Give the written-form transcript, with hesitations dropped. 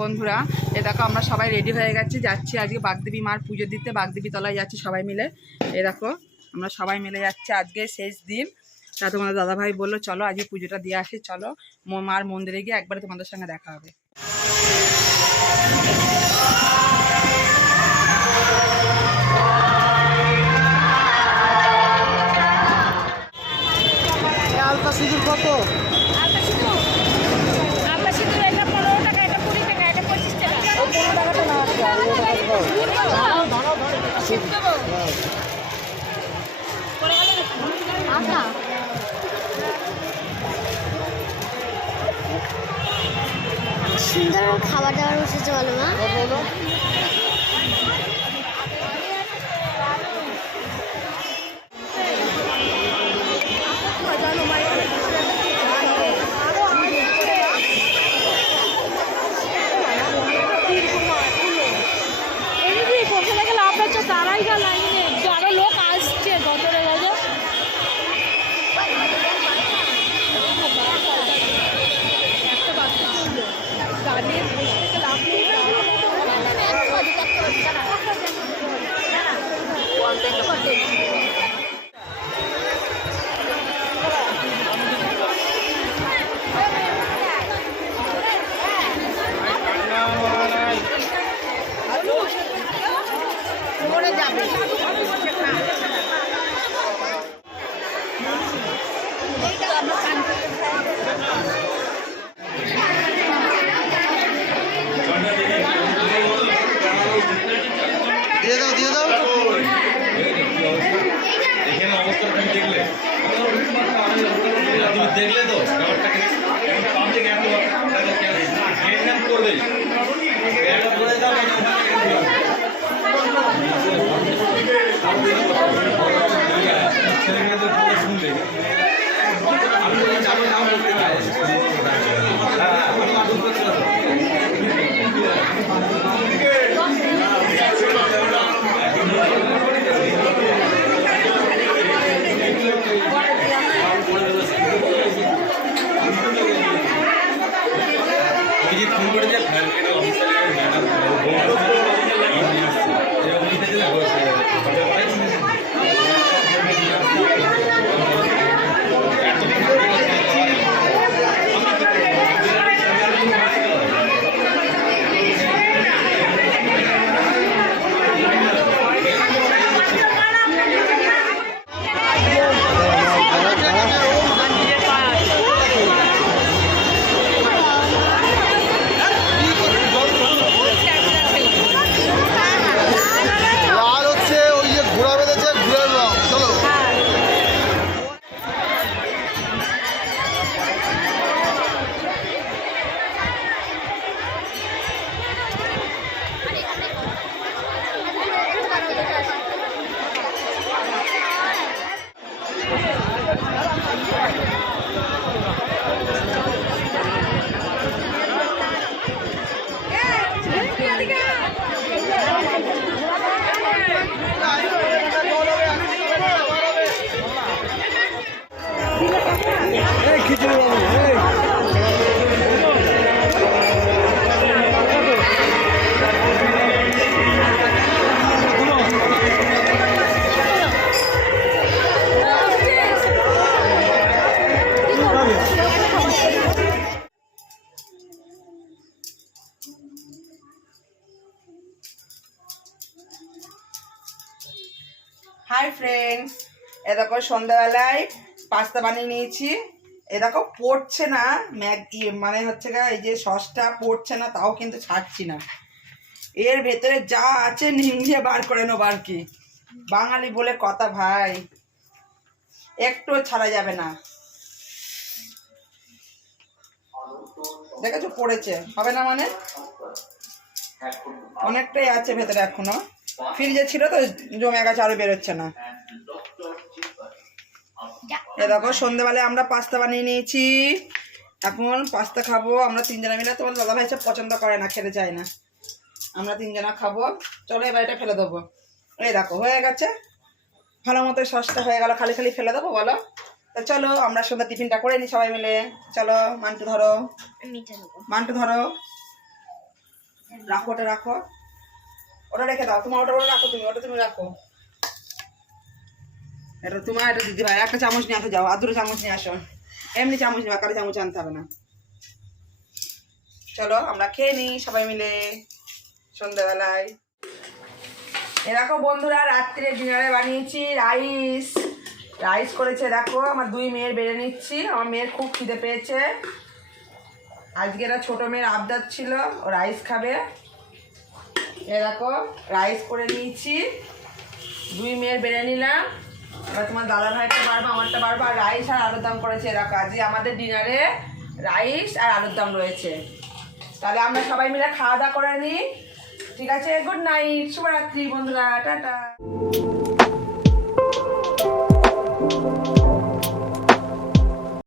বন্ধুরা, এ দেখো আমরা সবাই রেডি হয়ে গেছি, যাচ্ছি আজকে বাগদেবী মার পুজো দিতে। বাগদেবী তলায় যাচ্ছি সবাই মিলে। এ দেখো আমরা সবাই মিলে যাচ্ছি, আজকে শেষ দিন। তা তোমাদের দাদাভাই বললো চলো আজকে পুজোটা দিয়ে আসি, চলো মার মন্দিরে গিয়ে একবারে তোমাদের সঙ্গে দেখা হবে। আলতা সিঁদুর কত? আলতা সিঁদুর এটা 15 টাকা, এটা 20 টাকা, এটা 25 টাকা। 15 টাকাটা না, সুন্দর খাবার দাবার বসেছে বলো মা। তারাই যা লাইনে আরো লোক আসছে গতরে গেছে। একটা বাচ্চা চললো দাঁড়িয়ে বসে থেকে লাভ নেই। দিয়ে দাও দিয়ে দাও। এখানে অবস্থা তুমি দেখলে তো পাবলিক এত করবে শুনলে ফোন করে যে লাল হচ্ছে ওই যে ঘোড়া বেঁধেছে, ঘোড়ার রং। চলো খিচুড়ি বাবু। হাই ফ্রেন্ডস, এ দেখো সন্ধ্যাবেলায় পাস্তা বানিয়ে নিয়েছি। এ দেখো পড়ছে না, মানে হচ্ছে গা এই যে সসটা পড়ছে না, তাও কিন্তু ছাড়ছি না। এর ভেতরে যা আছে নিংড়ে বার করে নেবো আর কি। বাঙালি বলে কথা ভাই, একটু ছাড়া যাবে না। দেখেছো পড়েছে, হবে না মানে অনেকটাই আছে ভেতরে এখনো। ফ্রিজে ছিল তো জমে গেছে, আরো বেরোচ্ছে না। এ দেখো সন্ধ্যেবেলায় আমরা পাস্তা বানিয়ে নিয়েছি, এখন পাস্তা খাবো আমরা তিনজনা মিলে। তোমার দাদা ভাই সব পছন্দ করে না, খেতে চায় না, আমরা তিনজনা খাবো। চলো এবার এটা ফেলে দেবো। এই দেখো হয়ে গেছে, ভালো মতো সসটা হয়ে গেল, খালি খালি ফেলে দেবো বলো। তো চলো আমরা সন্ধ্যা টিফিনটা করে নিই সবাই মিলে। চলো মান্টু ধরো, মান্টু ধরো। রাখো ওটা রাখো, ওটা রেখে দাও, তোমার ওটা রাখো, ওটা তুমি রাখো। এটা তোমার, এটা দিদি ভাই। একটা চামচ নিয়ে আসো, যাও আর 2 চামচ নিয়ে আসো। এমনি চামচ নেবা, কারো চামচ আনতে হবে না। চলো আমরা খেয়ে নিই সবাই মিলে সন্ধ্যাবেলায়। এরকম বন্ধুরা রাত্রে ডিনারে বানিয়েছি রাইস করেছে। দেখো আমার 2 মেয়ের বেড়ে নিচ্ছি। আমার মেয়ের খুব খিদে পেয়েছে আজকে, একটা ছোটো মেয়ের আবদার ছিল, ও রাইস খাবে। এ দেখো রাইস করে নিয়েছি, 2 মেয়ের বেড়ে নিলাম। এবার তোমার দাদা ভাইটা পারবো, আমারটা পারবো। আর রাইস আর আলুর দম করেছে। এরকম আজকে আমাদের ডিনারে রাইস আর আলুর দম রয়েছে। তাহলে আমরা সবাই মিলে খাওয়া দাওয়া করে নিই, ঠিক আছে? গুড নাইট, শুভরাত্রি বন্ধুরা, টাটা।